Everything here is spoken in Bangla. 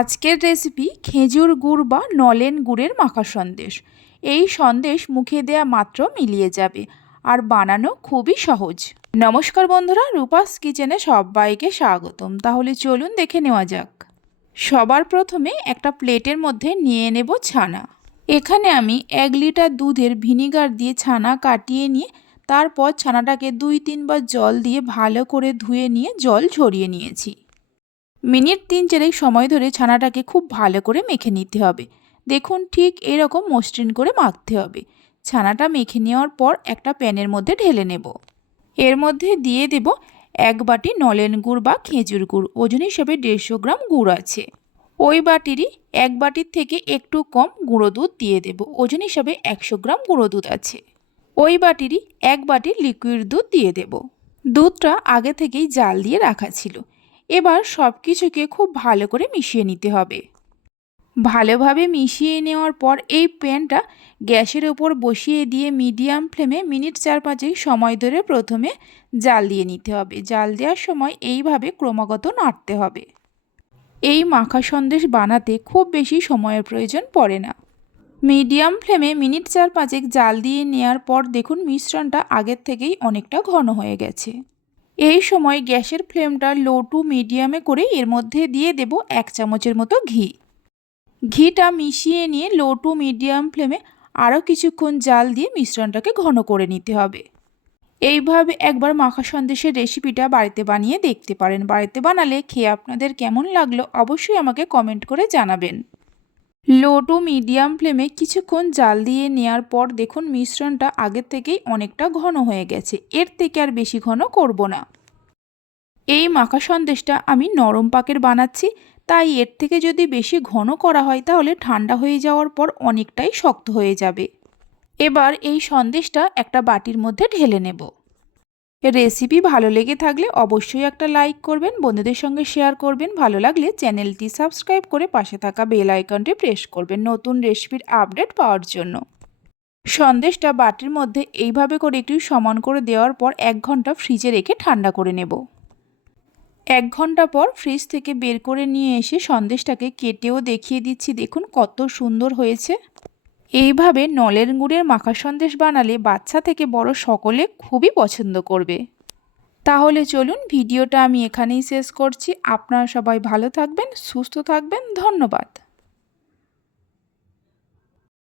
আজকের রেসিপি খেজুর গুড় বা নলেন গুড়ের মাখা সন্দেশ। এই সন্দেশ মুখে দেয়া মাত্র মিলিয়ে যাবে আর বানানো খুবই সহজ। নমস্কার বন্ধুরা, রূপাস কিচেনে সবাইকে স্বাগতম। তাহলে চলুন দেখে নেওয়া যাক। সবার প্রথমে একটা প্লেটের মধ্যে নিয়ে নেব ছানা। এখানে আমি এক লিটার দুধের ভিনিগার দিয়ে ছানা কাটিয়ে নিয়ে তারপর ছানাটাকে দুই তিনবার জল দিয়ে ভালো করে ধুয়ে নিয়ে জল ঝরিয়ে নিয়েছি। মিনিট তিন চারেক সময় ধরে ছানাটাকে খুব ভালো করে মেখে নিতে হবে। দেখুন ঠিক এরকম মসৃণ করে মাখতে হবে। ছানাটা মেখে নেওয়ার পর একটা প্যানের মধ্যে ঢেলে নেব। এর মধ্যে দিয়ে দেব এক বাটি নলেন গুড় বা খেজুর গুড়, ওজন হিসেবে দেড়শো গ্রাম গুড় আছে। ওই বাটিরই এক বাটির থেকে একটু কম গুঁড়ো দুধ দিয়ে দেব, ওজন হিসাবে একশো গ্রাম গুঁড়ো দুধ আছে। ওই বাটিরই এক বাটি লিকুইড দুধ দিয়ে দেব। দুধটা আগে থেকেই জাল দিয়ে রাখা ছিল। এবার সব কিছুকে খুব ভালো করে মিশিয়ে নিতে হবে। ভালোভাবে মিশিয়ে নেওয়ার পর এই প্যানটা গ্যাসের ওপর বসিয়ে দিয়ে মিডিয়াম ফ্লেমে মিনিট চার পাঁচেক সময় ধরে প্রথমে জাল দিয়ে নিতে হবে। জাল দেওয়ার সময় এইভাবে ক্রমাগত নাড়তে হবে। এই মাখা সন্দেশ বানাতে খুব বেশি সময়ের প্রয়োজন পড়ে না। মিডিয়াম ফ্লেমে মিনিট চার পাঁচেক জাল দিয়ে নেওয়ার পর দেখুন মিশ্রণটা আগের থেকেই অনেকটা ঘন হয়ে গেছে। এই সময় গ্যাসের ফ্লেমটা লো টু মিডিয়ামে করে এর মধ্যে দিয়ে দেব এক চামচের মতো ঘি। ঘিটা মিশিয়ে নিয়ে লো টু মিডিয়াম ফ্লেমে আরও কিছুক্ষণ জাল দিয়ে মিশ্রণটাকে ঘন করে নিতে হবে। এইভাবে একবার মাখা সন্দেশের রেসিপিটা বাড়িতে বানিয়ে দেখতে পারেন। বাড়িতে বানালে খেয়ে আপনাদের কেমন লাগল অবশ্যই আমাকে কমেন্ট করে জানাবেন। লো টু মিডিয়াম ফ্লেমে কিছুক্ষণ জাল দিয়ে নেওয়ার পর দেখুন মিশ্রণটা আগের থেকেই অনেকটা ঘন হয়ে গেছে। এর থেকে আর বেশি ঘন করব না। এই মাখা সন্দেশটা আমি নরম পাকের বানাচ্ছি, তাই এর থেকে যদি বেশি ঘন করা হয় তাহলে ঠান্ডা হয়ে যাওয়ার পর অনেকটাই শক্ত হয়ে যাবে। এবার এই সন্দেশটা একটা বাটির মধ্যে ঢেলে নেব। রেসিপি ভালো লেগে থাকলে অবশ্যই একটা লাইক করবেন, বন্ধুদের সঙ্গে শেয়ার করবেন। ভালো লাগলে চ্যানেলটি সাবস্ক্রাইব করে পাশে থাকা বেল আইকনটি প্রেস করবেন নতুন রেসিপির আপডেট পাওয়ার জন্য। সন্দেশটা বাটির মধ্যে এইভাবে করে একটু সমান করে দেওয়ার পর এক ঘণ্টা ফ্রিজে রেখে ঠান্ডা করে নেব। এক ঘণ্টা পর ফ্রিজ থেকে বের করে নিয়ে এসে সন্দেশটাকে কেটেও দেখিয়ে দিচ্ছি। দেখুন কত সুন্দর হয়েছে। এইভাবে নলের গুড়ের মাখা সন্দেশ বানালে বাচ্চা থেকে বড় সকলে খুবই পছন্দ করবে। তাহলে চলুন ভিডিওটা আমি এখানেই শেষ করছি। আপনারা সবাই ভালো থাকবেন, সুস্থ থাকবেন, ধন্যবাদ।